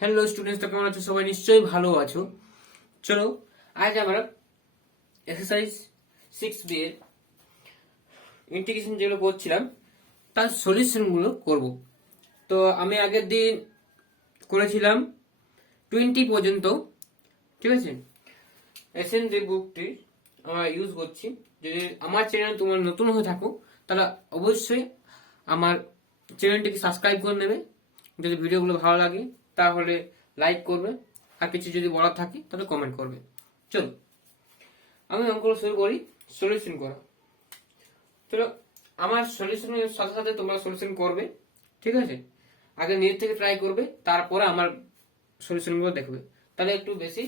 Hello students, তো কেমন আছো? সবাই নিশ্চয়ই ভালো আছো। চলো আজ আমরা এক্সারসাইজ 6B এর ইন্টিগ্রেশন যেগুলো করছিলাম তার সলিউশন গুলো করব। তো আমি আগের দিন করেছিলাম 20 পর্যন্ত, ঠিক আছে। এসএন যে বুকটি আমরা ইউজ করছি, যদি আমার চ্যানেল তোমার নতুন হয়ে থাকো তাহলে অবশ্যই আমার চ্যানেলটিকে সাবস্ক্রাইব করে নেবে। যদি ভিডিওগুলো ভালো লাগে তাহলে লাইক করবে, আর কিছু যদি বলার থাকে তাহলে কমেন্ট করবে। চলো আমি অঙ্ক শুরু করি সলিউশন করা। চলো, আমার সলিউশনের সাথে সাথে তোমরা সলিউশন করবে, ঠিক আছে। আগে নিজের থেকে ট্রাই করবে, তারপরে আমার সলিউশনগুলো দেখবে, তাহলে একটু বেশি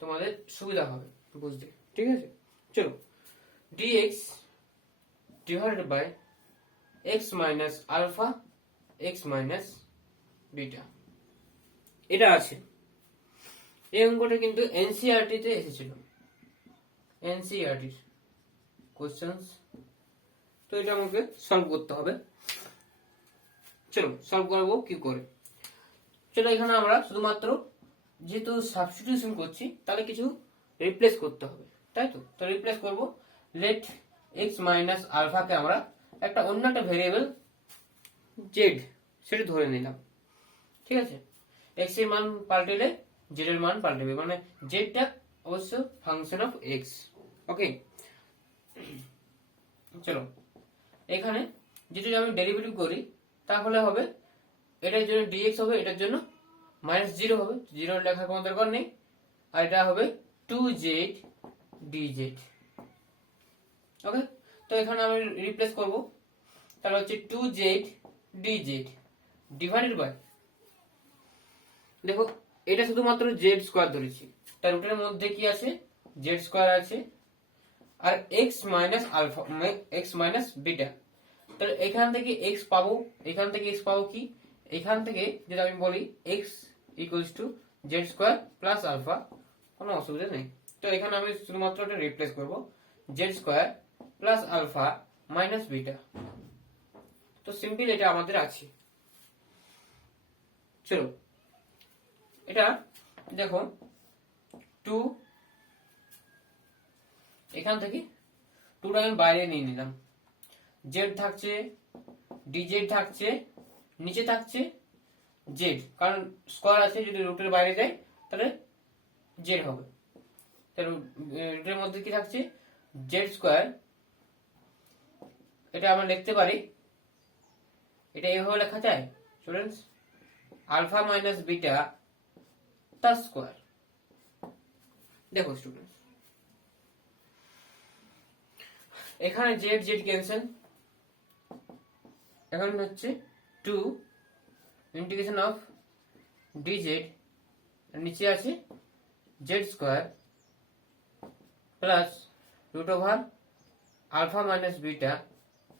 তোমাদের সুবিধা হবে বুঝতে, ঠিক আছে। চলো, dx divided by x minus alpha x minus beta, এটা আছে। এই অঙ্কটা কিন্তু এনসিইআরটি তে এসেছিল, এনসিইআরটি কোশ্চেন্স। তো এটা আমাকে সলভ করতে হবে। চলো সলভ করবো কি করে। চলো, এখানে আমরা শুধুমাত্র যেহেতু সাবস্টিটিউশন করছি তাহলে কিছু রিপ্লেস করতে হবে, তাই তো। তো রিপ্লেস করব, লেট এক্স মাইনাস আলফাকে আমরা একটা অন্য একটা ভেরিয়েবল জেড সেটা ধরে নিলাম, ঠিক আছে। এক্স এর মান পাল্টেলে জেড এর মান পাল্টেবে, মানে জেডটা অবশ্য ফাংশন অফ এক্স। ওকে, চলো এখানে যদি আমি ডেরিভেটিভ করি তাহলে হবে এটার জন্য ডিএক্স হবে, এটার জন্য মাইনাস জিরো হবে, জিরো লেখার কোনো দরকার নেই। আর এটা হবে 2z dz। ওকে, তো এখানে আমি রিপ্লেস করব, তাহলে হচ্ছে 2z dz ডিভাইডেড বাই, দেখো এটা শুধুমাত্র জেড স্কোয়ার ধরেছি, তার রুটের মধ্যে কি আছে, জেড স্কোয়ার আছে, আর x minus alpha x minus beta. তাহলে এখান থেকে এক্স পাবো, এখান থেকে এক্স পাবো কি, এখান থেকে যদি আমি বলি x equals to z square plus alpha, কোনো অসুবিধা নেই। তো এখানে আমি শুধুমাত্র এটা রিপ্লেস করব, z square plus alpha minus beta. তো সিম্পল এটা আমাদের আছে। চলো এটা দেখো, 2 এখান থেকে 2টা আমি বাইরে নিয়ে নিলাম, জেড থাকছে, ডিজেড থাকছে, নিচে থাকছে জেড, কারণ স্কোয়ার আছে, যদি রুটের বাইরে যায় তাহলে জেড হবে। তাহলে রুটের মধ্যে কি থাকছে, জেড স্কোয়ার। এটা আমরা লিখতে পারি, এটা এইভাবে লেখা যায় স্টুডেন্টস, আলফা মাইনাস বিটা তার স্কোয়ার। দেখো স্টুডেন্টস, এখানে জেড জেড ক্যান্সেল, এখন হচ্ছে 2 ইন্টিগ্রেশন অফ ডিজেড, নিচে আছে z square plus root over alpha minus beta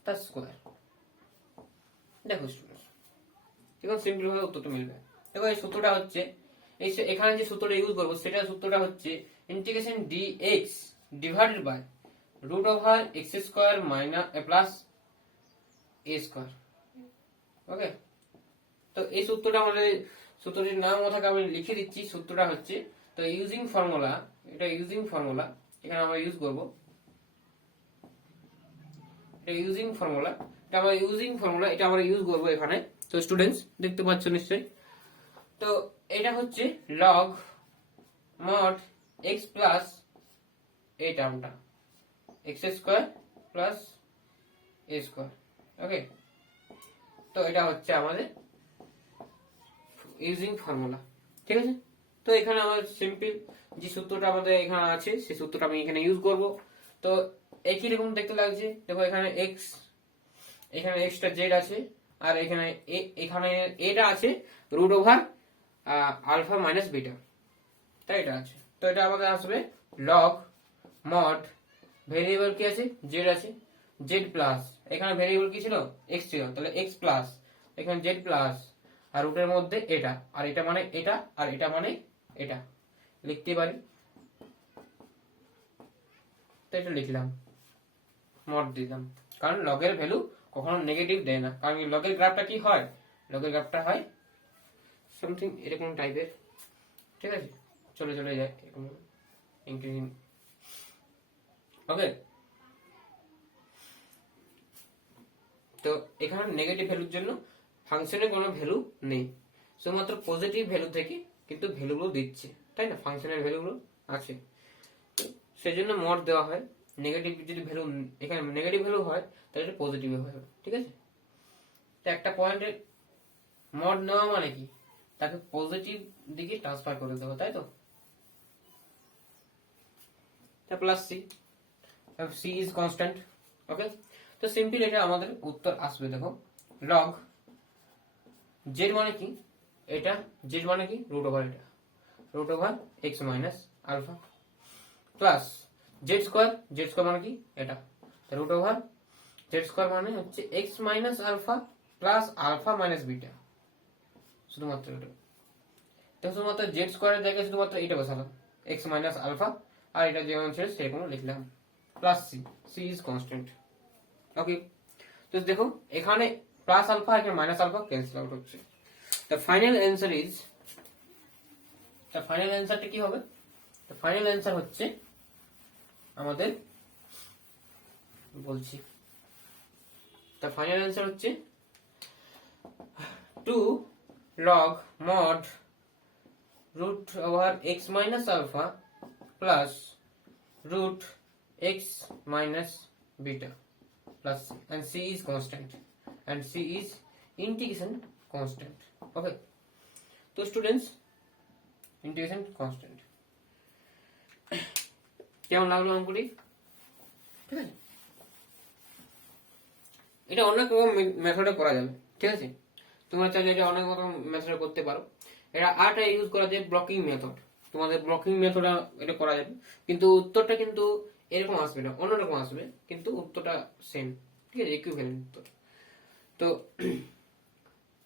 তার স্কোয়ার। দেখো স্টুডেন্টস, এখন সিম্পল ভাবে উত্তরটা মিলবে। দেখো এই সূত্রটা হচ্ছে, এই এখানে যে সূত্রটা ইউজ করবো সেটা সূত্রটা হচ্ছে integration dx divided by root over x square minus plus a square. Okay, তো এই সূত্রটা আমাদের, সূত্রটির নাম ওটাকে আমি লিখে দিচ্ছি। সূত্রটা হচ্ছে, তো ইউজিং ফর্মুলা, এটা ইউজিং ফর্মুলা এখানে আমরা ইউজ করব, এটা ইউজিং ফর্মুলা, এটা আমরা ইউজিং ফর্মুলা এটা আমরা ইউজ করব এখানে। তো স্টুডেন্টস দেখতে পাচ্ছ নিশ্চয়ই, তো এটা হচ্ছে লগ মড এক্স প্লাস এই টার্মটা x square plus a square. Okay, তো এটা হচ্ছে আমাদের ইউজিং ফর্মুলা, ঠিক আছে। তো এখানে আমাদের সিম্পল যে সূত্রটা আমাদের এখানে আছে সেই সূত্রটা আমি এখানে ইউজ করব। তো একই রকম দেখতে লাগছে, দেখো এখানে এক্স, এখানে এক্সটা জেড আছে, আর এখানে এখানে এটা আছে root over alpha minus beta, তাই এটা আছে। তো এটা আমাদের আসবে লগ মড ভেরিয়েবল কি আছে, জেড আছে, জেড প্লাস, এখানে ভেরিয়েবল কি ছিল, এক্স ছিল, তাহলে এক্স প্লাস, এখানে জেড প্লাস, আর রুটের মধ্যে এটা, আর এটা মানে এটা, আর এটা মানে এটা লিখতে পারি। তো এটা লিখলাম, মড দিলাম, কারণ লগের ভ্যালু কখনো নেগেটিভ দেয় না, কারণ লগের গ্রাফটা কি হয়, লগের গ্রাফটা হয় সামথিং এরকম টাইপের, ঠিক আছে, চলে চলে যায় এরকম ইনক্রিজিং। ওকে, তো এখানে নেগেটিভ ভ্যালুর জন্য ফাংশনের কোনো ভ্যালু নেই, শুধুমাত্র পজিটিভ ভ্যালু থেকে কিন্তু ভ্যালুগুলো দিচ্ছে, তাই না, ফাংশনের ভ্যালুগুলো আছে, তো সেই জন্য মড দেওয়া হয়। নেগেটিভ যদি ভ্যালু এখানে নেগেটিভ ভ্যালু হয় তাহলে এটা পজিটিভ হবে, ঠিক আছে। তো একটা পয়েন্টের মড নেওয়া মানে কি, তাকে পজিটিভ দিকে ট্রান্সফার করে দেবো, তাই তো। Plus c, c is constant. Okay, তো সিম্পল এটা আমাদের উত্তর আসবে। দেখো লগ জেড মানে কি, এটা জেড মানে কি রুট ওভার, এটা root over x minus alpha plus z square মানে কি এটা রুট ওভার জেড স্কোয়ার মানে হচ্ছে x minus alpha plus alpha minus beta, শুধুমাত্র এটা। তো শুধুমাত্র জেড স্কোয়ারের জায়গায় শুধুমাত্র এটা বসালাম, এক্স মাইনাস আলফা, আর এটা যেমন ছিল সেরকম লিখলাম, plus c, c is constant. Okay, তো দেখো এখানে প্লাস আলফা এখানে মাইনাস আলফা ক্যান্সেল আউট হচ্ছে। The final answer is, the final অ্যান্সারটা কি হবে, দ্য ফাইনাল অ্যান্সার হচ্ছে আমাদের বলছি, দ্য ফাইনাল অ্যান্সার হচ্ছে 2 log mod root over x minus alpha plus root x minus beta plus c, and c is constant, and c is integration constant. Okay, so students, integration constant কেমন লাগলো অঙ্কটি, ঠিক আছে। এটা অনেক মেথডে করা যাবে, ঠিক আছে, তোমরা চাইলে এটা অনেক রকম মেথডে করতে পারো। এটা আরটা ইউজ করা যায় ব্লকিং মেথড, তোমাদের ব্লকিং মেথড এটা করা যাবে, কিন্তু উত্তরটা কিন্তু এরকম আসবে না, অন্যরকম আসবে, কিন্তু উত্তরটা সেম, ঠিক আছে, ইকুইভ্যালেন্ট উত্তর। তো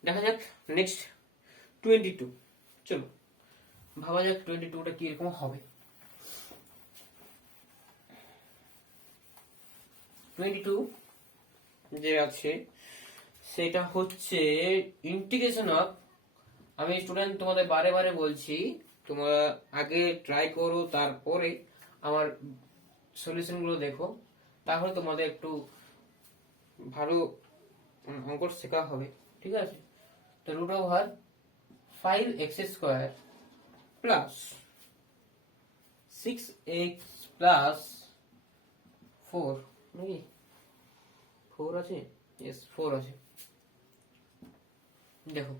দেখা যাক নেক্সট 22, চলো ভাবা যাক 22টা কিরকম হবে। 22 যে আছে সেটা হচ্ছে ইন্টিগ্রেশন অফ, আমি স্টুডেন্ট তোমাদের বারে বারে বলছি তোমরা আগে ট্রাই করো, তারপরে আমার সলিউশন গুলো দেখো, তাহলে তোমাদের একটু ভালো অঙ্ক শেখা হবে, ঠিক আছে। তো root over 5x square plus 6x plus 4 নাকি 4 আছে, ইয়েস 4 আছে। দেখো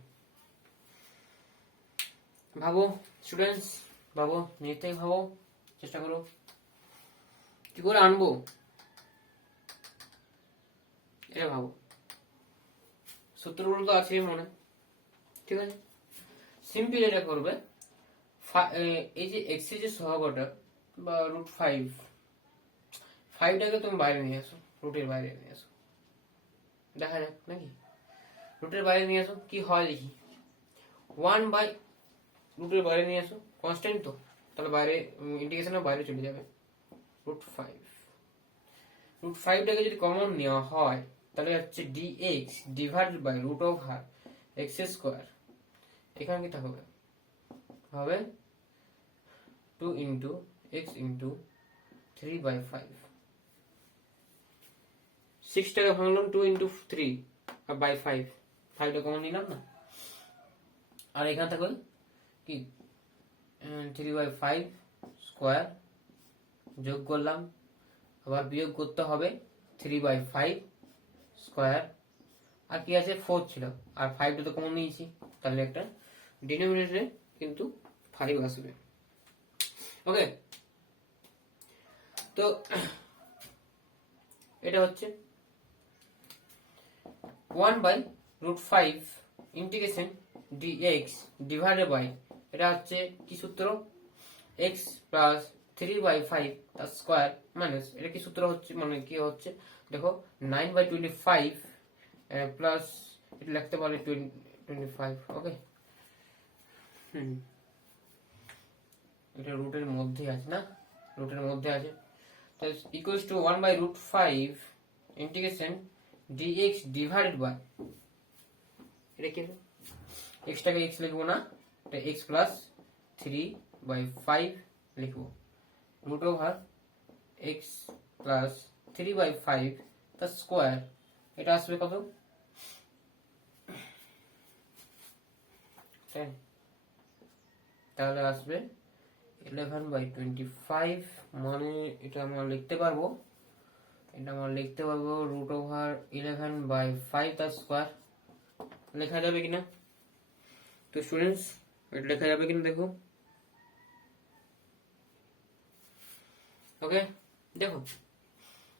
ভাবো স্টুডেন্টস, ভাবো নিজে থেকে ভাবো, চেষ্টা করো কি করে আনবো, এটা ভাবো, সূত্রগুলো তো আছে মনে, ঠিক আছে। সিম্পল এটা করবে, এই যে এক্স এর যে সহগটা বা রুট 5টাকে তুমি বাইরে নিয়ে আসো, রুটের বাইরে নিয়ে আসো, দেখা যাক নাকি, রুটের বাইরে নিয়ে আসো কি হয় দেখি। 1 বাই রুটের বাইরে নিয়ে আসো, কনস্ট্যান্ট তো, তাহলে বাইরে ইন্টিগ্রেশনের বাইরে চলে যাবে, রুট 5টাকে যদি কমন নেওয়া হয় তাহলে হচ্ছে dx divided by root over x square, এখানে কি থাকবে, হবে 2 ইন্টু এক্স ইন্টু 3/5, 6টাকে ভাঙলাম 2 ইন্টু 3 বাই 5টা কমন নিলাম না, আর এখানে থাকবে কি 3/5 স্কোয়ার, যোগ করলাম, আবার বিয়োগ করতে হবে 3/5 স্কোয়ার, আর কি আছে 4 ছিল, আর 5টা তো কমন নিয়েছি, তাহলে একটা ডিনোমিনেটরে কিন্তু 5 আসবে। ওকে, তো এটা হচ্ছে 1 by root 5 integration dx divided by, এটা হচ্ছে কি সূত্র, x প্লাস 3/5 তার স্কোয়ার মাইনাস, এটা কি সূত্র হচ্ছে, মানে কি হচ্ছে দেখো 9/25 প্লাস এটা লিখতে পারে 25। ওকে, এটা রুটের মধ্যে আছে না, রুটের মধ্যে আছে, তো equals to 1 by root 5 integration dx divided by, এটা কি এক্সটাকে এক্স লিখবো না, এটা এক্স প্লাস 3/5 লিখবো, রুট ওভার এক্স প্লাস 3/5 তার স্কোয়ার, এটা আসবে কত 10, তাহলে আসবে 11/25, মানে এটা আমরা লিখতে পারবো রুট ওভার 11/5 তার স্কোয়ার। লেখা যাবে কিনা তো স্টুডেন্টস, এটা লেখা যাবে কিনা দেখো। ওকে, দেখো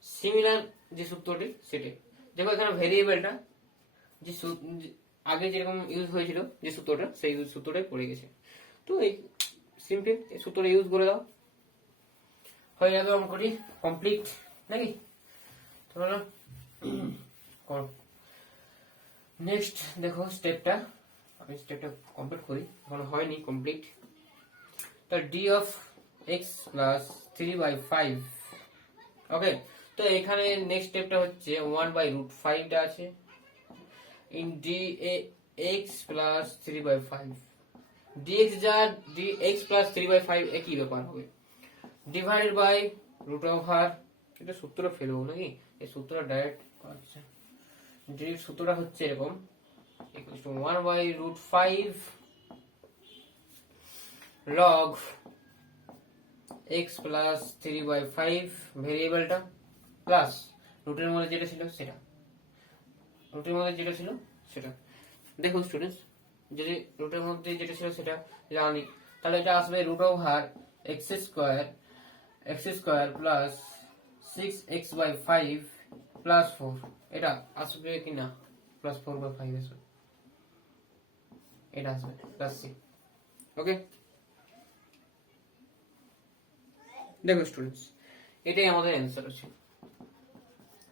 সিমিলার যে সূত্রটি সেটাই দেখো, এখানে ভেরিয়েবলটা যে আগে যেরকম ইউজ হয়েছিল যে সূত্রটা, সেই সূত্রটাই পড়ে গেছে। তো এই সিম্পল এই সূত্রটা ইউজ করে দাও, হয়ে যাবে অঙ্কটি কমপ্লিট নাকি। তোমরা করো নেক্সট। দেখো স্টেপটা, আমি স্টেপটা কমপ্লিট করি, এখন হয়নি কমপ্লিট। তো ডি অফ এক্স প্লাস 3/5, ওকে। তো এখানে নেক্সট স্টেপটা হচ্ছে 1/√5টা আছে in D x plus 3/5, dx যা dx প্লাস 3/5 একই ব্যাপার হবে, ডিভাইডেড বাই রুট ওভার, এটা সূত্র ফেলবো নাকি, এই সূত্রটা ডাইরেক্ট, আচ্ছা ডিরেক্ট সূত্রটা হচ্ছে এরকম, equal to 1/√5 log x plus 3/5 ভেরিয়েবলটা প্লাস রুটের মধ্যে যেটা ছিল সেটা, দেখো স্টুডেন্টস, যদি রুটের মধ্যে যেটা ছিল সেটা জানি, তাহলে এটা আসবে root over x square plus 6x/5 plus 4, এটা আসবে কি না প্লাস 4/5 আসবে, এটা আসবে প্লাস সি। ওকে, দেখো স্টুডেন্টস, এটাই আমাদের অ্যান্সার আছে,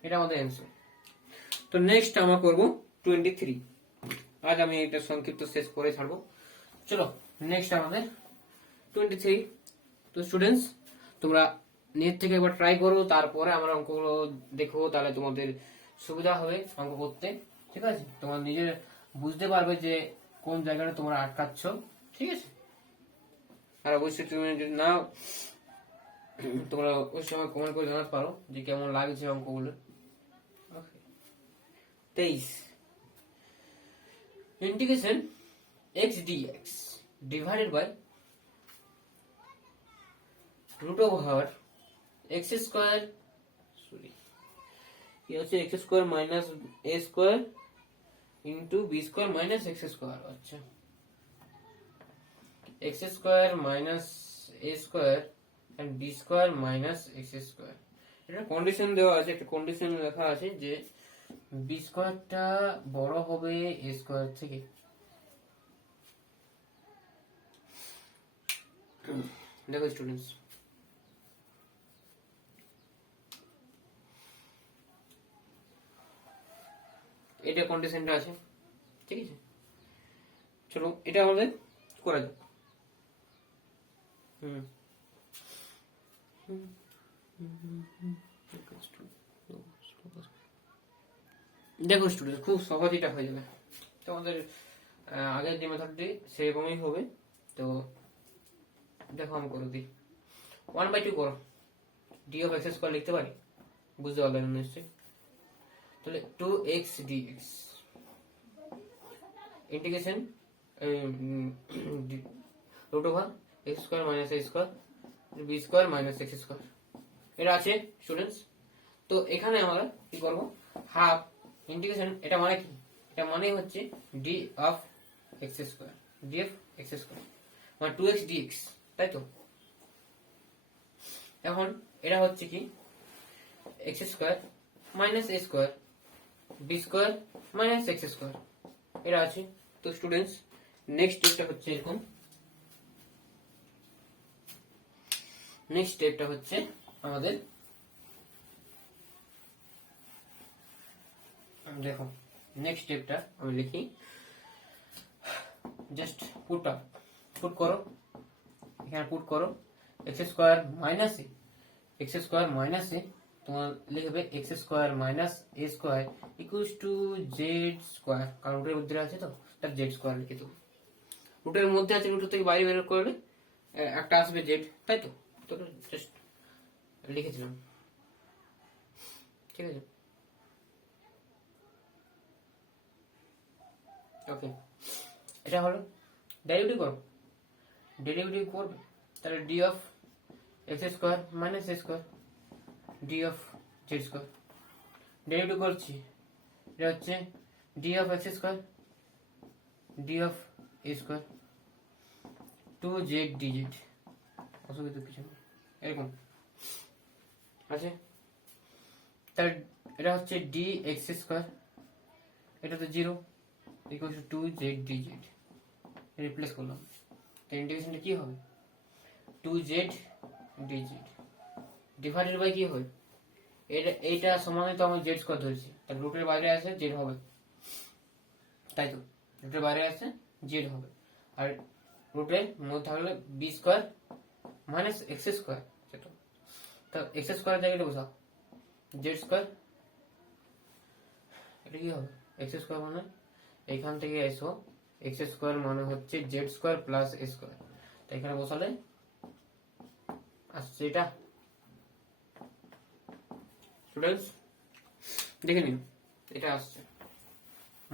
এটা আমাদের অ্যান্সার। তো নেক্সট আমরা করব 23, আজ আমি এটা সংক্ষিপ্ত শেষ করে ছাড়বো। চলো নেক্সট আমাদের 23। তো স্টুডেন্টস, তোমরা নেট থেকে একবার ট্রাই করো, তারপরে আমরা অঙ্কগুলো দেখো, তাহলে তোমাদের সুবিধা হবে অঙ্ক করতে, ঠিক আছে। তোমার নিজের বুঝতে পারবে যে কোন জায়গাটা তোমরা আটকাচ্ছ, ঠিক আছে। আর অবশ্যই তুমি যদি না, তোমরা ওই সময় কমেন্ট করে জানাতে পারো যে কেমন লাগছে অঙ্কগুলো। 23 integration x dx divided by root over x square, sorry কি হচ্ছে x square minus a square into b square minus x square, আচ্ছা x square minus a square and b square minus x square. এটা condition দেওয়া আছে, একটা condition লেখা আছে যে বি স্কোয়ারটা বড় হবে এ স্কোয়ার থেকে। দেখো স্টুডেন্টস, এটা কন্ডিশনটা আছে, ঠিক আছে। চলো এটা আমাদের করা যাক। দেখো স্টুডেন্ট, খুব সহজ এটা হয়ে যাবে তোমাদের, আগের যে মেথডটি সেরকমই হবে। তো দেখো আমি করে দিই, 1/2 করো, ডি অফ এক্স স্কোয়ার লিখতে পারি, বুঝতে পারবেন নিশ্চয়ই। তাহলে 2x dx integration root over x square minus a square b square minus x square, এটা আছে স্টুডেন্টস। তো এখানে আমরা কি করবো, হাফ ইন্টিগ্রেশন, এটা মানে কি, এটা মানে হচ্ছে ডি অফ এক্স স্কোয়ার, মানে 2x dx, তাই তো। এখন এটা হচ্ছে কি x square minus a square b square minus x square, এটা আছে। তো স্টুডেন্টস নেক্সট স্টেপটা হচ্ছে এরকম, নেক্সট স্টেপটা হচ্ছে আমাদের, দেখো নেক্সট স্টেপটা আমি লিখি, জাস্ট পুট করো, এখানে পুট করো এক্স স্কোয়ার মাইনাস এ তোমার লিখবে x square minus a square equals to z square, কারণ ওটার মধ্যে আছে, তো তার জেড স্কোয়ার লিখে দেবো। রুটের মধ্যে আছে, রুটের থেকে বাইরে বের করলে একটা আসবে জেড, তাই তো? তো জাস্ট লিখেছিলাম, ঠিক আছে? ওকে, এটা হলো ডেরিভেটিভ করো, ডেরিভেটিভ করবে তাহলে D of x square minus a square D of Z square. Derivative করছি, এটা হচ্ছে D of x square D of A square 2z dz, অসুবিধা কিছু নেই, এরকম আছে। তাহলে এটা হচ্ছে ডি এক্স স্কোয়ার, এটা তো 0 equal to 2z dz, replace করলাম। তো ইন্টিগ্রেশনটা কি হবে? 2z dz ডিভাইডেড বাই কি হবে? এইটা সমানে তো আমি জেড স্কোয়ার ধরেছি, তাহলে রুটের বাইরে আছে জেড হবে, তাই তো? রুটের বাইরে আছে জেড হবে, আর রুটের মধ্যে থাকলে b square minus x square, সেটা তো এক্স স্কোয়ার জায়গাটা বসাও জেড স্কোয়ার, এটা কি হবে? এক্স স্কোয়ার মানে এখান থেকে এসো, এক্স স্কোয়ার মানে হচ্ছে Z square plus a square, তো এখানে বসালে আসছে এটা। স্টুডেন্টস দেখে নিন, এটা আসছে,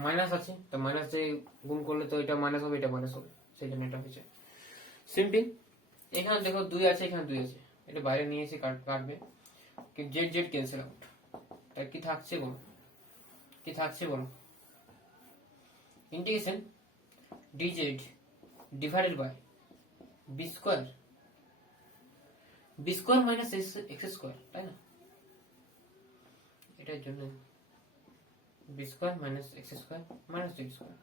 মাইনাস আছে, তো মাইনাস দিয়ে গুণ করলে তো এটা মাইনাস হবে, এটা মাইনাস হবে, সেই জন্য এটা হয়েছে সিম্পল। এখানে দেখো 2 আছে, এখানে 2 আছে, এটা বাইরে নিয়ে এসে কাটবে, জেড জেড ক্যান্সেল আউট, তাই কি থাকছে বলো? কি থাকছে বলো? Integration dz divided by b square minus x square, তাই না? এটার জন্য b square minus x square minus z square,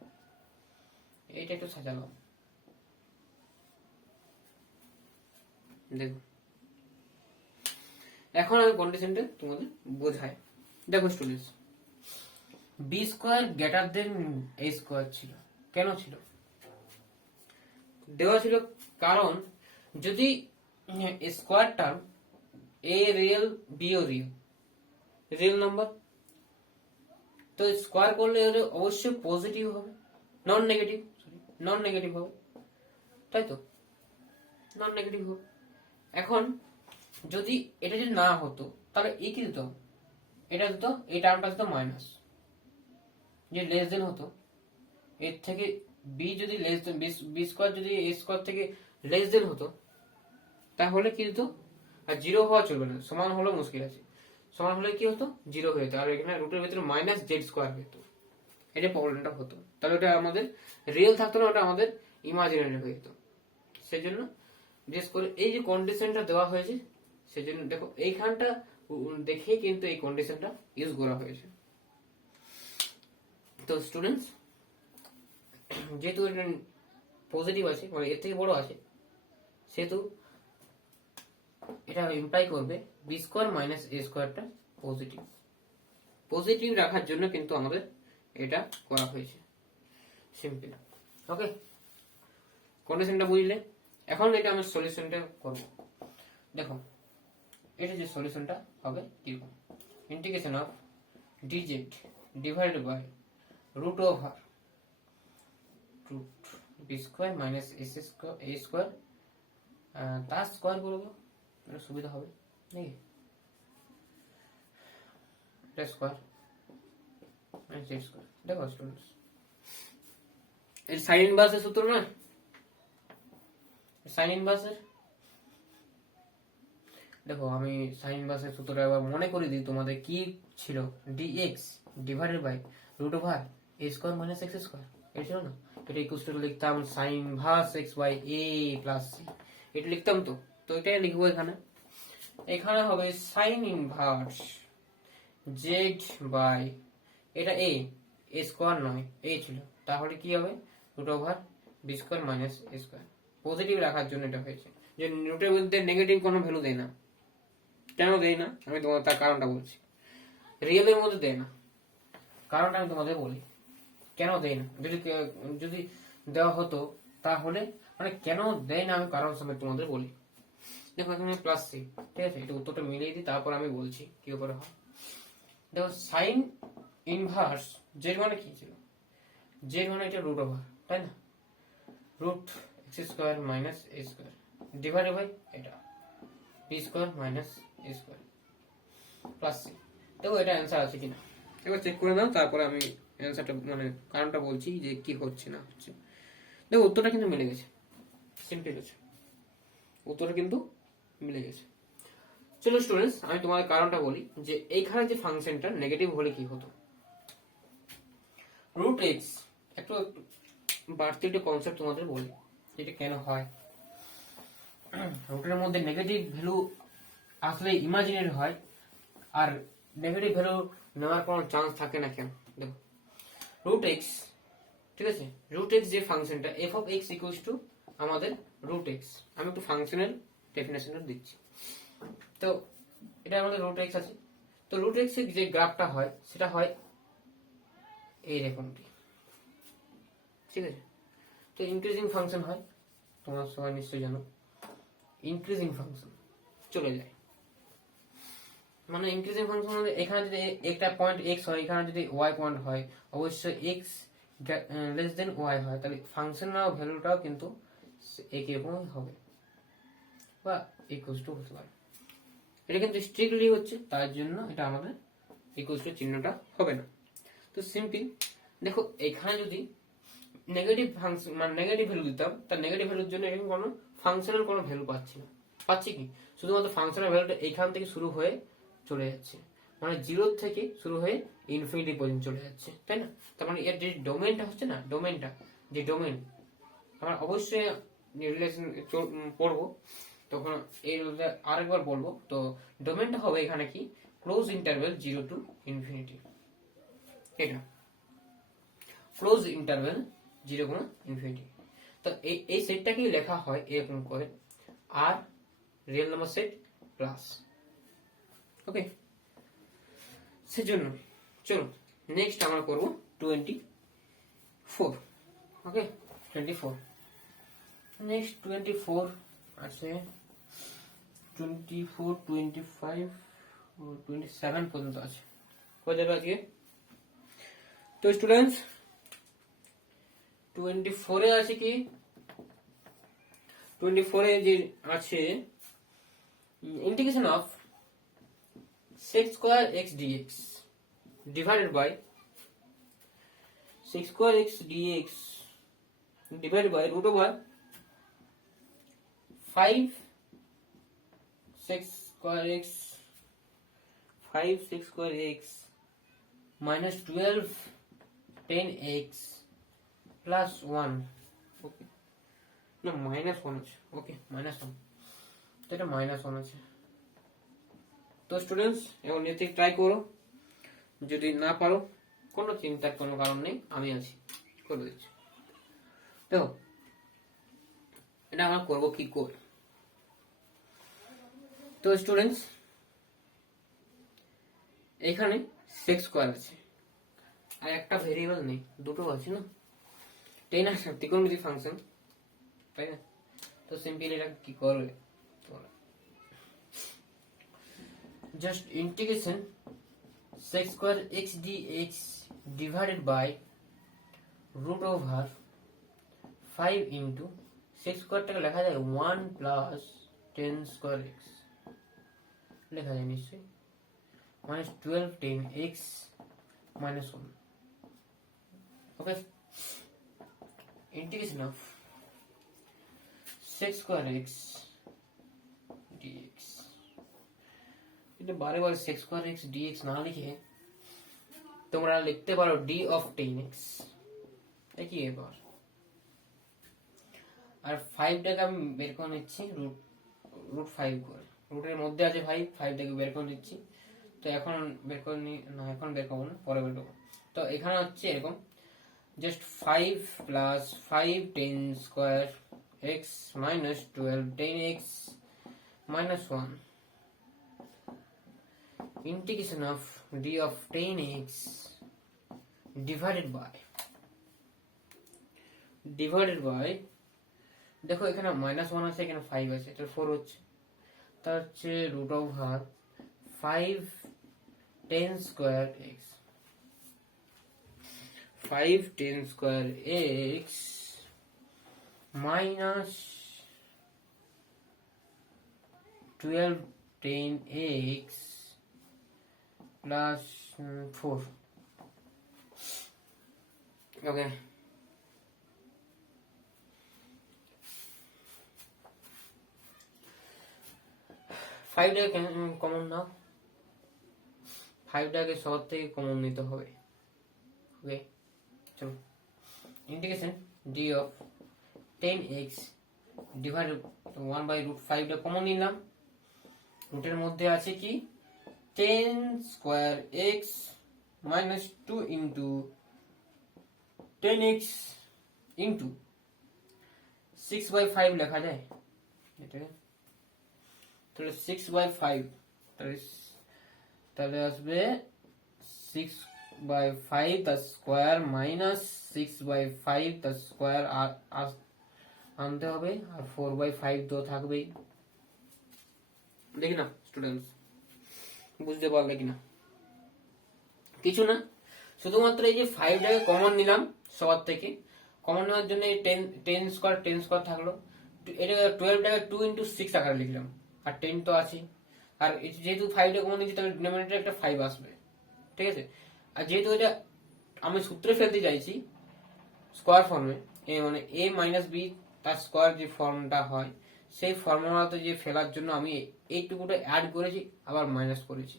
এইটা একটু সাজালাম। দেখো এখন আমি কন্ডিশনটা তোমাদের বোঝাই। দেখো students, b square greater than a square ছিল, কেন ছিল? দেওয়া ছিল কারণ যদি square term a real b ও রিয়েল নাম্বার, তো স্কোয়ার করলে অবশ্যই পজিটিভ হবে, নন নেগেটিভ হবে, তাই তো? নন নেগেটিভ হবে। এখন যদি এটা যদি না হতো তাহলে কি দিত? এটা দিত, এই টার্মটা দিত মাইনাস, যে লেস দেন হতো এর থেকে বি, যদি লেস দেন বি স্কোয়ার যদি এ স্কোয়ার থেকে লেস দেন হতো তাহলে কি দিত? আর 0 হওয়া চলবে না, সমান হলে মুশকিল আছে, সমান হলে কি হতো? 0 হয়ে যেত, আর এখানে রুটের ভিতরে মাইনাস জেড স্কোয়ার হতো, এটা প্রবলেমটা হতো। তাহলে ওটা আমাদের রিয়েল থাকতো না, ওটা আমাদের ইমাজিনারি হয়ে যেত। সেই জন্য বিশেষ করে এই যে কন্ডিশনটা দেওয়া হয়েছে, সেই জন্য দেখো এইখানটা দেখে কিন্তু এই কন্ডিশনটা ইউজ করা হয়েছে। তো স্টুডেন্টস, যেহেতু এটা পজিটিভ আছে, মানে এর থেকে বড় আছে, সেহেতু এটা ইমপ্লাই করবে বি স্কোয়ার মাইনাস এ স্কোয়ারটা পজিটিভ রাখার জন্য কিন্তু আমাদের এটা করা হয়েছে, সিম্পল। ওকে, কন্ডিশনটা বুঝলে? এখন এটা আমরা সলিউশনটা করব। দেখো এটা যে সলিউশনটা হবে কিরকম, integration of dz divided by root over b square minus s square a square, তার স্কোয়ার করবো, এটা সুবিধা হবে নাকি? এটা স্কোয়ার মাইনাস জেড স্কোয়ার। দেখো স্টুডেন্টস, এর সাইন ইনভার্সের সূত্র না, সাইন ইনভার্সের, দেখো আমি সাইন ইনভার্সের সূত্রটা একবার মনে করে দিই তোমাদের। কি ছিল? dx divided by root over a square minus x square, এটা ছিল না? এটা ইকুয়াল টু লিখতাম sine inverse x by a plus c, এটা লিখতাম তো। তো এটাই লিখবো এখানে। এখানে হবে সাইন ইনভার্স z বাই, এটা a স্কয়ার নয়, a ছিল, তাহলে কি হবে? Root over b square minus a square. Positive রাখার জন্য এটা হয়েছে, যে রুটের মধ্যে নেগেটিভ কোনো ভ্যালু দেয় না। কেন দেয় না আমি তোমাদের তার কারণটা বলছি। রিয়েলের মধ্যে দেয় না, কারণটা আমি তোমাদের বলি কেন দেয় না। যদি দেওয়া হতো তাহলে, মানে কেন দেয় না আমি কারণ সমেত তোমাদের বলি। দেখো এখানে প্লাস সি, ঠিক আছে? এটা উত্তরটা মিলিয়ে দিই, তারপর আমি বলছি কি করে হয়। দেখো সাইন ইনভার্স জেড মানে কি ছিল? জেড মানে এটা রুট ওভার, তাই না, root x square minus a square divided by এটা b square minus a square plus c. দেখো এটা অ্যান্সার আছে কিনা এবার চেক করে নাও, তারপরে আমি অ্যান্সারটা মানে কারণটা বলছি যে কি হচ্ছে না হচ্ছে। দেখো উত্তরটা কিন্তু মিলে গেছে, সিম্পল আছে, উত্তরটা কিন্তু মিলে গেছে। চলো স্টুডেন্টস আমি তোমাদের কারণটা বলি যে এইখানে যে ফাংশনটা নেগেটিভ হলে কি হতো। রুট এক্স একটু বাড়তি একটা কনসেপ্ট তোমাদের বলি এটা কেন হয়। রুটের মধ্যে নেগেটিভ ভ্যালু আসলে ইমাজিনারি হয়, আর নেগেটিভ ভ্যালু নেওয়ার কোনো চান্স থাকে না কেন। দেখো রুট এক্স, ঠিক আছে, রুট এক্স যে ফাংশনটা F of x equals two আমাদের রুট এক্স, আমি একটু ফাংশনাল ডেফিনেশনটা দিচ্ছি। তো এটা আমাদের রুট এক্স আছে, তো রুট এক্স এর যে গ্রাফটা হয় সেটা হয় এইরকমটি, ঠিক আছে। তো ইনক্রিজিং ফাংশন হয়, তোমরা সবাই নিশ্চয়ই জানো ইনক্রিজিং ফাংশন চলে যায়, মানে ইনক্রিজিং ফাংশন মানে এখানে যদি একটা পয়েন্ট এক্স হয়, এখানে যদি ওয়াই পয়েন্ট হয়, অবশ্যই এক্স লেস দেন ওয়াই হয়, তাহলে ফাংশনের ভ্যালুটাও কিন্তু একই রকমই হবে বা ইকুয়ালস টু হতে পারে। এটা কিন্তু স্ট্রিক্টলি হচ্ছে, তার জন্য এটা আমাদের ইকুয়ালস টু চিহ্নটা হবে না। তো সিম্পল দেখো এখানে যদি নেগেটিভ ফাংশন মানে নেগেটিভ ভ্যালু দিতাম, তার নেগেটিভ ভ্যালুর জন্য এখানে কোনো ফাংশনের কোনো ভ্যালু পাচ্ছি না, পাচ্ছি কি শুধুমাত্র ফাংশনের ভ্যালুটা এইখান থেকে শুরু হয়ে চলে যাচ্ছে, মানে জিরো থেকে শুরু হয়ে ইনফিনিটি পর্যন্ত চলে যাচ্ছে, তাই না। তার মানে এর যে ডোমেনটা হচ্ছে না, ডোমেনটা যে ডোমেন আমরা অবশ্যই রিলেশন পড়বো, তখন এই আরেকবার বলবো। তো ডোমেনটা হবে এখানে কি ক্লোজ ইন্টারভেল 0 টু ইনফিনিটি, এটা ক্লোজ ইন্টারভেল 0 কোনো ইনফিনিটি। তো এই সেটটাকেই লেখা হয় এরকম করে আর রিয়েল নাম্বার সেট প্লাস, ওকে। সেজন্য চলো নেক্সট আমরা করব 24, ওকে 24। নেক্সট 24 আছে 24, 25, 27 পর্যন্ত আছে, কত যাবে আজকে। তো স্টুডেন্টস 24 এ আছে কি, 24 এ যে আছে integration of sec square x dx divided by sec square x dx divided by root over 5 sec square x 5 sec square x minus 12 10x plus 1, okay, no minus 1 আছে, ওকে minus 1, তো এটা minus 1 আছে। তো students এবার নিতে try করো, যদি না পারো কোনো চিন্তার কোনো কারণ নেই, আমি আছি করে দিচ্ছি। তো এটা আমরা করবো কি করে। তো স্টুডেন্টস এখানে সেক্স স্কোয়ার আছে আর একটা ভেরিয়েবল নেই, দুটো আছে না, তাই না, ত্রিকোণমিতি ফাংশন, তাই না। তো সিম্পল এটা কি করবে তোমরা, just integration sec square x dx divided by root over 5 into sec square টাকে লেখা যায় 1 plus 10 square x, লেখা যায় নিশ্চয়ই minus 12 10x minus 1, okay, integration of sec square x dx, এটা বারে বারে sec square x dx না লিখে তোমরা লিখতে পারো d of 10x, একই ব্যাপার। আর 5 টাকে আমি বের করে নিচ্ছি রুট 5 করে, রুটের মধ্যে আছে 5, 5 টাকে বের করে নিচ্ছি। তো এখন বের করে না, এখন বের করবো না, পরে বের করবো। তো এখানে হচ্ছে এরকম just 5 plus 5 10 square x minus 12 10x minus 1 integration of d of 10x divided by দেখো এখানে -1 আছে, এখানে 5 আছে, এটা 4 হচ্ছে, তার হচ্ছে root over 5 10 square x 5 10 square x minus 12 10x plus 4. Okay. 5টাকে কমন নাও, 5টাকে সব থেকে কমন নিতে হবে। ওকে, চলো integration d of 10x divided 1/√5টা কমন নিলাম। রুটের মধ্যে আছে কি 10 square x minus 2 into 10x into 6/5 লেখা যায় এটাকে। তাহলে 6/5 তাহলে আসবে 6/5 the square minus 6/5 the square আনতে হবে, আর 4/5 তো থাকবেই। দেখি না স্টুডেন্টস, বুঝতে পারলে কিনা? কিছু না, শুধুমাত্র এই যে 5টাকে কমন নিলাম সবার থেকে। কমন নেওয়ার জন্য 10 স্কয়ার থাকলো, এটা 12টাকে 2 into 6 আকারে লিখলাম, আর 10 তো আছে। আর যেহেতু 5টা কমন নিয়েছি তাহলে ডিনোমিনেটরে একটা 5 আসবে, ঠিক আছে। আর যেহেতু এটা আমি সূত্রে ফেলতে চাইছি স্কয়ার ফর্মে, মানে a মাইনাস বি তার স্কয়ার যে ফর্মটা হয় সেই ফর্মুলাতে যে ফেলার জন্য আমি এইটুকুটা অ্যাড করেছি আবার মাইনাস করেছি,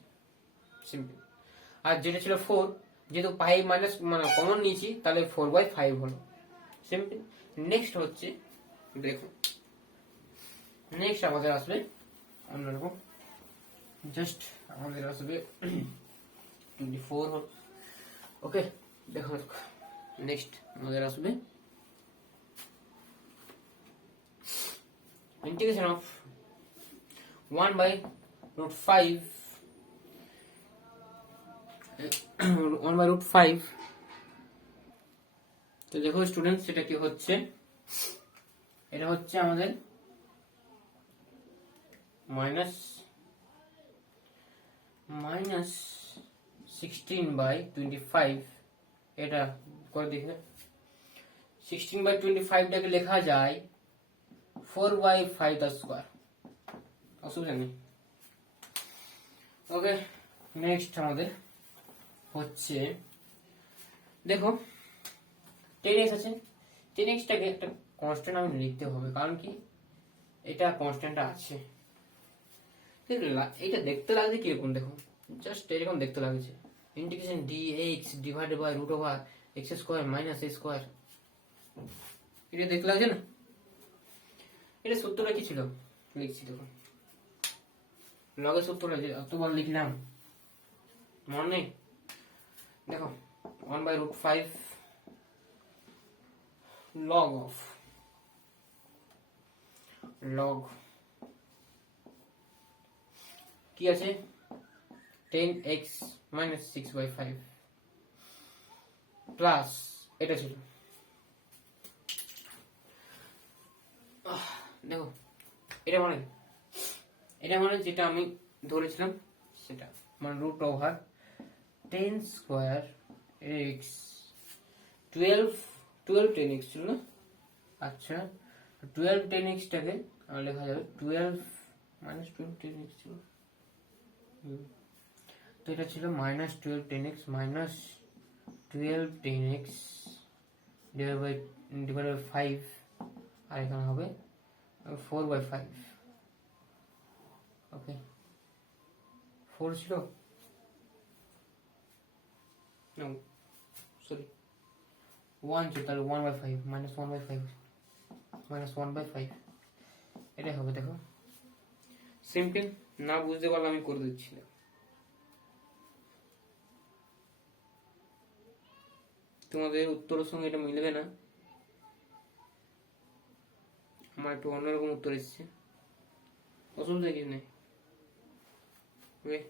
সিম্পল। আর যেটা ছিল 4, যেহেতু 5 মাইনাস মানে কমন নিয়েছি তাহলে 4/5 হলো, সিম্পল। নেক্সট হচ্ছে দেখো, নেক্সট আমাদের আসবে অন্যরকম, জাস্ট আমাদের আসবে 24 হল। ওকে, দেখো নেক্সট আমাদের আসবে integration of 1/√5 1/√5। তো দেখো স্টুডেন্ট, সেটা কি হচ্ছে, এটা হচ্ছে আমাদের -16/25। এটা করে দেখে 16/25টাকে লেখা যায় 4/5 the square, অসুবিধা নেই। ওকে, নেক্সট আমাদের হচ্ছে দেখো 10x আছে, 10xটাকে একটা কনস্ট্যান্ট আমি লিখতে হবে, কারণ কি এটা কনস্ট্যান্টটা আছে। এটা দেখতে লাগছে কিরকম, দেখো জাস্ট এরকম দেখতে লাগছে, integration dx divided by √x² minus a square. এটা দেখতে লাগছে না? এটা সূত্রটা কি ছিল লিখছি, দেখো লগের সূত্রটা যে এতবার লিখলাম মনে নেই? দেখো 1/√5 log কি আছে 10x minus 6/5 প্লাস এটা ছিল, দেখো এটা মানে যেটা আমি ধরেছিলাম সেটা মানে √10 স্কয়ার x 12 10x ছিল না? আচ্ছা, 12 10x টাকে লেখা যাবে 12 -12 10x ছিল, তো এটা ছিল -12 10x minus 12 10x divided by 5, আর এখানে হবে 4/5। ওকে, 4 ছিল, সরি 1 ছিল, তাহলে 1/5 -1/5 এটাই হবে। দেখো সিম্পল, না বুঝতে পারলে আমি করে দিচ্ছি না। তোমাদের উত্তরের সঙ্গে এটা মিলবে না, আমার একটু অন্যরকম উত্তর এসেছে, অসুবিধা কিছু নেই। ওকে,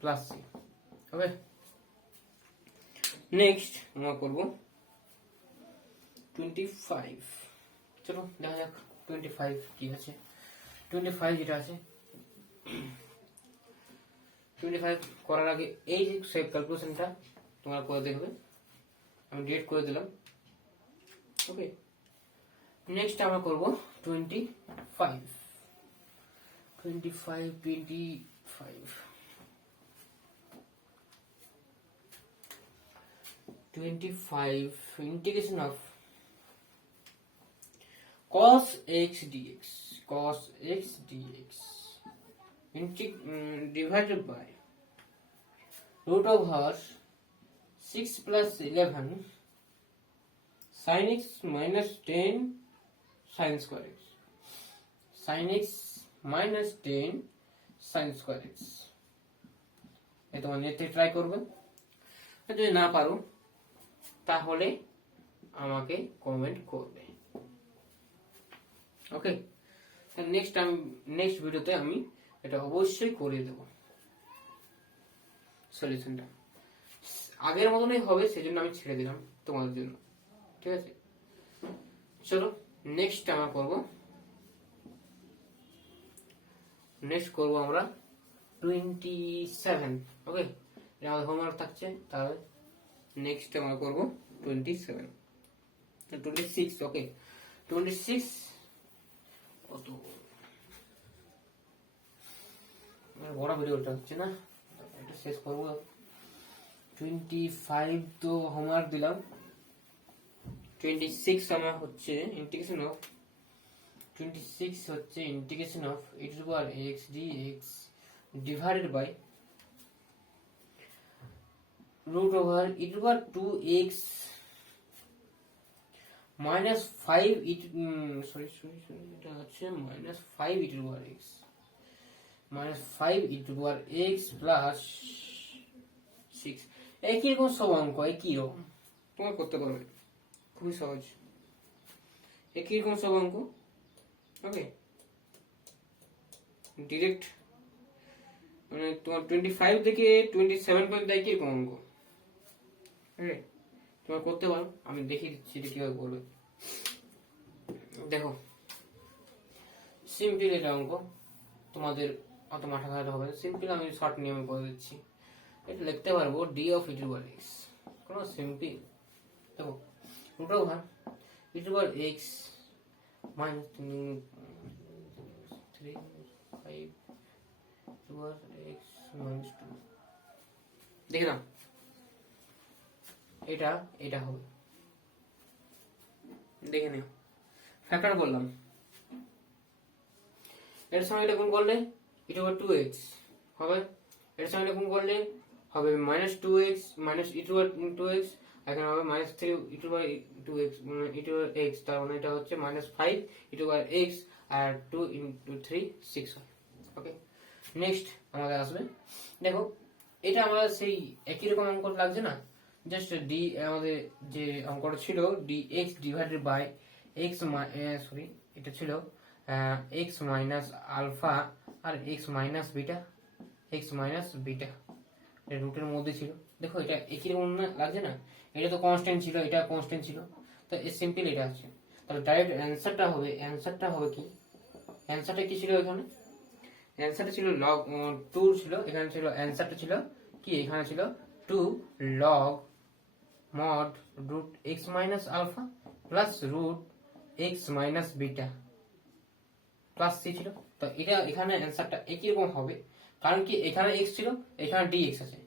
প্লাস সি। ওকে, নেক্সট আমরা করব 25। চলো দেখা যাক 25 কি আছে। 25 যেটা আছে 25 করার আগে এই যে সেভ ক্যালকুলেশনটা তোমরা করে দেখবে, আমি ডিলিট করে দিলাম। ওকে, নেক্সট আমরা করব 25 integration of cos x dx divided by root over 6 plus 11 sin x minus 10 sin square x, sin x minus 10 sin square x। এই তোমার নেটে ট্রাই করবে, যদি না পারো তাহলে আমাকে কমেন্ট করবে। ওকে, নেক্সট ভিডিওতে আমি এটা অবশ্যই করে দেব সলিউশনটা। আগের মতনই হবে, সেজন্য আমি ছেড়ে দিলাম তোমাদের জন্য, ঠিক আছে? চলো নেক্সট আমরা করব আমরা 27। ওকে, এটা আমাদের হোমওয়ার্ক থাকছে। তাহলে নেক্সট আমরা করব 26। ওকে, 26 কত বড় ভিডিওটা হচ্ছে না, এটা শেষ করব। 25 তো হোমওয়ার্ক দিলাম, 26 আমার হচ্ছে integration of e to the power x dx divided by root over e to the power 2x minus 5 এটা হচ্ছে minus 5 e to the power x plus 6। একই রকম সব অঙ্ক, একই রকম তোমার করতে পারবে, খুবই সহজ, একই রকম সব অঙ্ক। ওকে, ডিরেক্ট মানে তোমার 25 থেকে 27 পর্যন্ত একই রকম অঙ্ক। ওকে, তোমার করতে পারো, আমি দেখিয়ে দিচ্ছি এটা কিভাবে করবে। দেখো, সিম্পল এটা অঙ্ক, তোমাদের অত মাথা খাটাতে হবে না। সিম্পল আমি শর্ট নিয়মে করে দিচ্ছি। এটা লিখতে পারবো d of e to the power x, কোন সিম্পল। দেখো, root over e to the power x minus 3 5 to the power x minus 2। দেখে নাও, এটা হবে, দেখে নিও। ফ্যাক্টর করলাম, এর সঙ্গে এটা গুণ করলে e to the power 2x হবে, এর সঙ্গে এটা গুণ করলে হবে minus 2x minus e to the power 2x, এখানে হবে minus 3 e to the power 2x e to the power x, তার মানে এটা হচ্ছে minus 5 e to the power x R 2 into 3 6 হয়। ওকে, নেক্সট আমাদের আসবে, দেখো এটা আমরা সেই একই রকম অঙ্ক লাগছে না, জাস্ট ডি আমাদের যে অঙ্কটা ছিল dx ডিভাইডেড বাই x, এটা ছিল x মাইনাস আলফা আর x মাইনাস বিটা এটা রুটের মধ্যে ছিল। দেখো এটা একই রকম না লাগছে না, এটা তো কনস্ট্যান্ট ছিল, এটা কনস্ট্যান্ট ছিল, তো সিম্পল এটা আছে। তাহলে ডাইরেক্ট অ্যানসারটা হবে কি, অ্যানসারটা কি ছিল এখানে? অ্যানসারটা ছিল log 2 ছিল, এখানে ছিল অ্যানসারটা ছিল কি, এখানে ছিল 2 log mod root x minus alpha plus root x minus beta plus c ছিল। তো এটা এখানে অ্যানসারটা একই রকম হবে, কারণ কি এখানে x ছিল, এখানে dx আছে,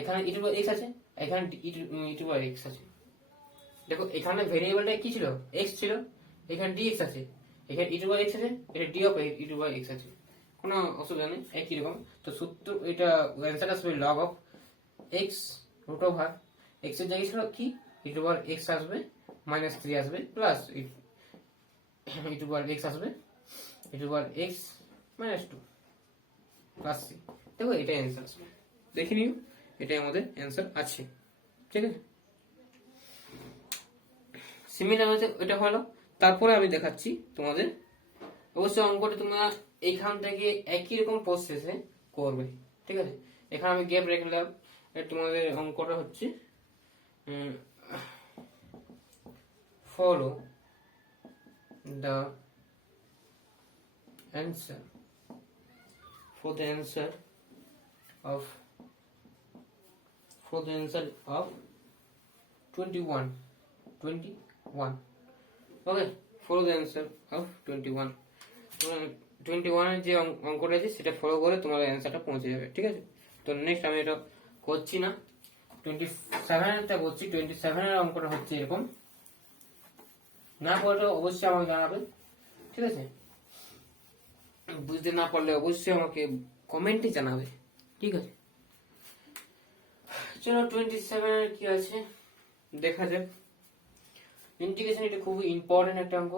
এখানে e to the power x আছে, এখানে e to the power x আছে। দেখো এখানে ভেরিয়েবলটা কি ছিল, x ছিল, এখানে dx আছে, এখানে e to the power x আছে, এটা d of e to the power x আছে, কোনো অসুবিধা নেই, একই রকম। তো সূত্র এটা অ্যানসার আসবে log of x root over x এর জায়গায় ছিল কি e to the power x আসবে, minus 3 আসবে, plus e to the power x আসবে, e to the power x minus 2 plus c। দেখো এটাই অ্যানসার আসবে, দেখে নিও, এটাই আমাদের অ্যানসার আছে, ঠিক আছে? সিমিলার হচ্ছে এটা হলো। তারপরে আমি দেখাচ্ছি তোমাদের, অবশ্যই অঙ্কটা তোমরা এইখান থেকে একই রকম প্রসেসে করবে, ঠিক আছে? এখানে আমি গ্যাপ রাখলাম, তোমাদের অঙ্কটা হচ্ছে follow the answer of for the answer of 21 okay for the answer of 21 21 এর যে অঙ্কটা আছে সেটা ফলো করে তোমার অ্যান্সারটা পৌঁছে যাবে ঠিক আছে তো নেক্সট আমি এটা করছি না 27 এরটা করছি 27 এর অঙ্কটা হচ্ছে এরকম না পড়লে অবশ্যই আমাকে জানাবে ঠিক আছে বুঝতে না পারলে অবশ্যই আমাকে কমেন্টে জানাবে ঠিক আছে চলো 27 এর কি আছে দেখা যাক ইন্টিগ্রেশন এটা খুব ইম্পর্টেন্ট একটা অঙ্ক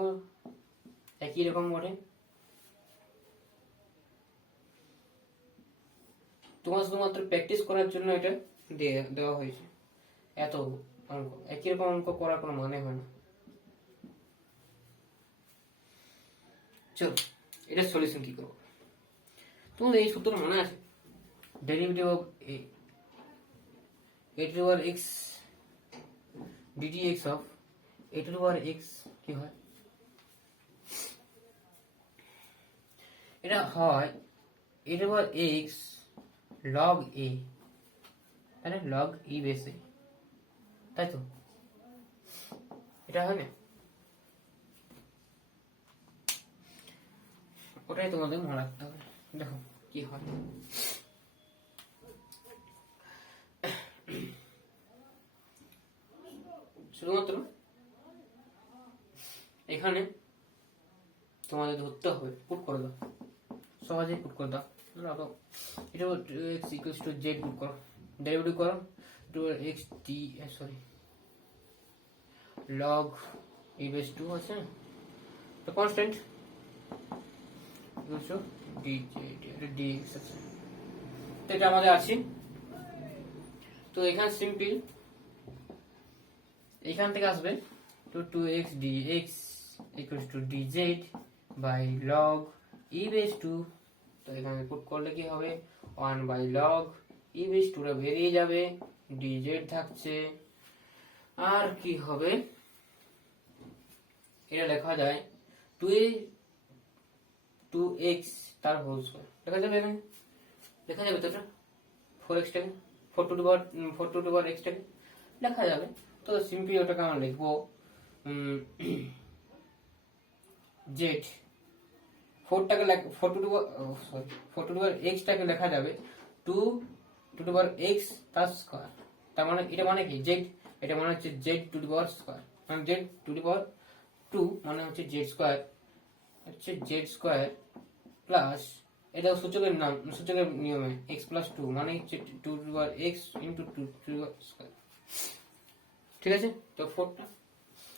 একই রকম করে তোমার শুধুমাত্র প্র্যাকটিস করার জন্য এটা দেওয়া হয়েছে এত অঙ্ক একই রকম অঙ্ক করার কোনো মানে হয় না চলো এটা সলিউশন কি করবো তোমাদের এই সূত্রটা মনে আছে derivative of a to the power x ddx of a to the power x কি হয় এটা হয় a to the power x log a মানে log e বেসে তাই তো এটা হয় না ওটাই তোমাদের মনে রাখতে হবে দেখো কি হয় শুধুমাত্র এখানে তোমাদের ধরতে হবে পুট করে দাও সহজেই পুট করে দাও এটা x equals to z put করো ডেরিভেটিভ করো to x d sorry log e base 2 আছে তো কনস্ট্যান্ট ইকুয়ালস টু dx আছে তো এটা আমাদের আছে তো এখানে সিম্পল এখান থেকে আসবে তো 2x dx equals to dz by log e base 2 তো এখানে পুট করলে কি হবে 1 by log e base 2 টা বেরিয়ে যাবে dz থাকছে আর কি হবে এটা লেখা যায় 2x তার হোল স্কয়ার লেখা যাবে এখানে লেখা যাবে তো এটা 4x টাকে 4 to the power x টাকে লেখা যাবে তো সিম্পলি ওটাকে আমরা লিখবো z 4 টাকে 4 to the power x টাকে লেখা যাবে 2 to the power x তার স্কয়ার তার মানে এটা মানে কি z এটা মানে হচ্ছে z to the power square মানে z to the power 2 মানে হচ্ছে z স্কয়ার হচ্ছে z স্কয়ার প্লাস এটা সূচকের নাম সূচকের নিয়মে x plus 2 মানে হচ্ছে 2 to the power x into 2 to the power square ঠিক আছে তো 4 টা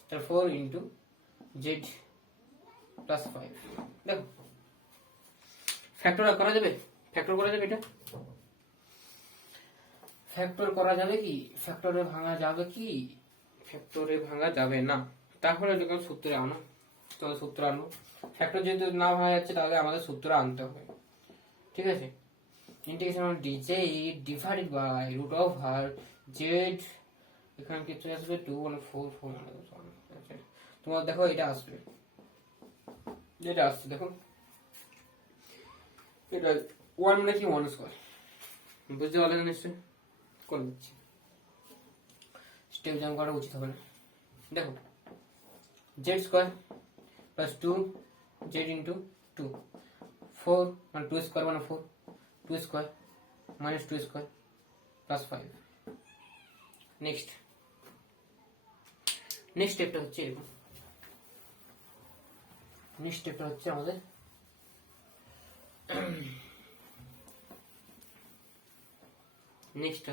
তাহলে 4 into z plus 5 দেখো ফ্যাক্টর করা যাবে এটা ফ্যাক্টর করা যাবে কি ফ্যাক্টরে ভাঙা যাবে কি ফ্যাক্টরে ভাঙা যাবে না তাহলে যখন সূত্রে আনো তাহলে সূত্র আনো ফ্যাক্টর যেহেতু না ভাঙা যাচ্ছে তাহলে আমাদের সূত্র আনতে হবে ঠিক আছে integration of dz divided by root of r z এখানে কিছু আসবে 2 মানে 4 4 মানে আচ্ছা তোমার দেখো এটা আসবে যেটা আসছে দেখো এটা 1 মানে কি 1 স্কয়ার বুঝতে পারলেন নিশ্চয়ই করে দিচ্ছি স্টেপ জাম্প করা উচিত হবে না দেখো z square plus 2 z into 2 4 মানে 2 স্কয়ার মানে 4 2 square minus 2 square plus 5 next স্টেপটা হচ্ছে এরকম নেক্সট স্টেপটা হচ্ছে আমাদের নেক্সট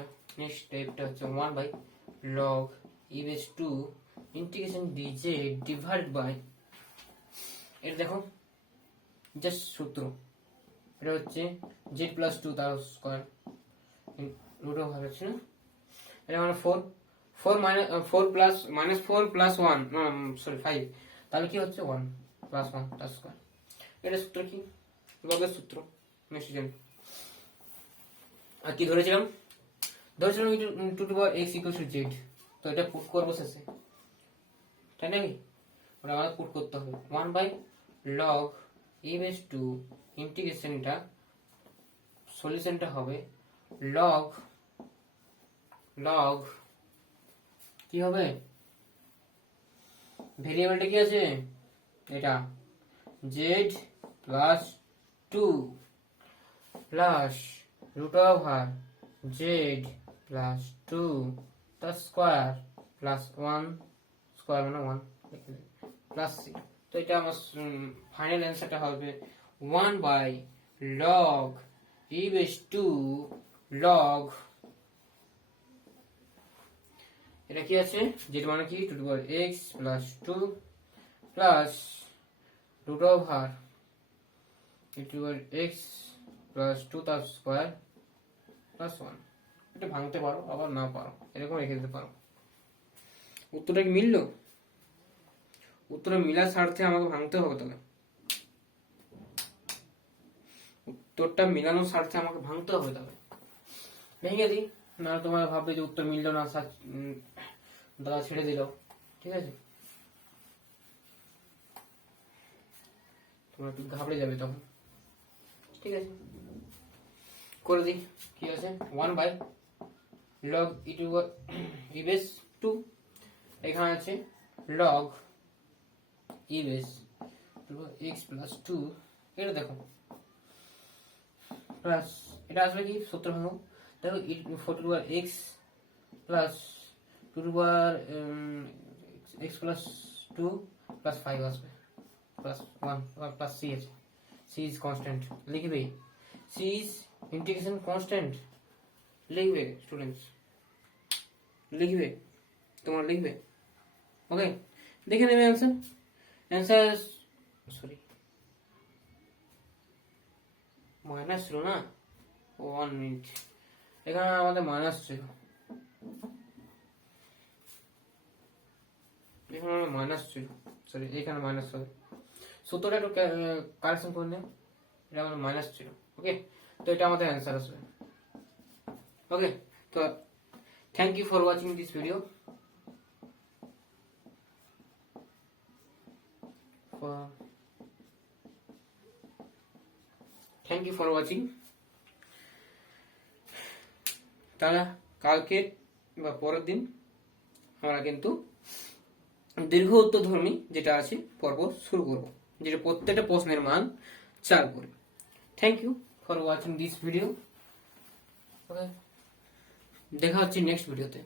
স্টেপটা হচ্ছে 1 by log e base 2 integration dz divided by এটা দেখো জাস্ট সূত্র এটা হচ্ছে z প্লাস 2 তার স্কয়ার রুট অফ হচ্ছে না এটা মানে 4 minus 4 plus minus 4 plus 1 sorry 5 তাহলে কি হচ্ছে 1 প্লাস 1 তার স্কয়ার এটা সূত্র কি লগের সূত্র নিশ্চয়ই জানি আর কি ধরেছিলাম two two power x equal to z তো এটা পুট করবো শেষে তাই নাকি ওটা আমাদের পুট করতে হবে 1 বাই log e বেস 2 ইন্টিগ্রেশনটা সলিউশনটা হবে log লগ কি হবে, ভেরিয়েবলটা কি আছে এটা z plus 2 plus root over z plus 2 তার স্কোয়ার প্লাস 1 স্কোয়ার মানে 1 প্লাস সি। তো এটা আমার ফাইনাল অ্যান্সারটা হবে 1 by log e base 2 log, এটা কি আছে যেটা মানে কি two two power x plus 2 plus root over two two power x plus 2 তার স্কোয়ার প্লাস 1। এটা ভাঙতে পারো আবার না পারো, এরকম রেখে দিতে পারো। উত্তরটা কি মিললো? উত্তরটা মিলার স্বার্থে আমাকে ভাঙতে হবে, তাহলে উত্তরটা মিলানোর স্বার্থে আমাকে ভাঙতে হবে, তাহলে ভেঙে দিই, না তোমার ভাববে যে উত্তর মিললো না, দাদা ছেড়ে দিল, ঠিক আছে, তোমরা একটু ঘাবড়ে যাবে তখন। ঠিক আছে, করে দিই। কি আছে 1 by log e two e base 2, এখানে আছে log e base x plus 2, এটা দেখো প্লাস এটা আসবে কি 70 ভাঙো, দেখো 4 two power x plus 2 two power x plus 2 plus 5 আসবে প্লাস 1 প্লাস সি আছে, সি ইজ কনস্ট্যান্ট, লিখবে সি ইজ ইন্টিগ্রেশন কনস্ট্যান্ট, লিখবে স্টুডেন্টস, লিখবে, তোমরা লিখবে। ওকে, দেখে নেবে অ্যান্সার। অ্যান্সার সরি মাইনাস ছিল না, 1 মিনিট, এখানে আমাদের মাইনাস ছিল, এখানে মাইনাস ছিল, সরি এখানে মাইনাস হবে, সূত্রটা একটু কারেকশন করে নেব, এটা আমাদের মাইনাস ছিল। ওকে, তো এটা আমাদের অ্যান্সার আসবে। ওকে, তো thank you for watching this video. Thank you for watching. তাহলে কালকে বা পরের দিন আমরা কিন্তু দীর্ঘ উত্তরধর্মী যেটা আছে পর্ব শুরু করব, যেটা প্রত্যেকটা প্রশ্নের মান 4 করে। Thank you for watching this video. Okay, দেখা হচ্ছে নেক্সট ভিডিওতে।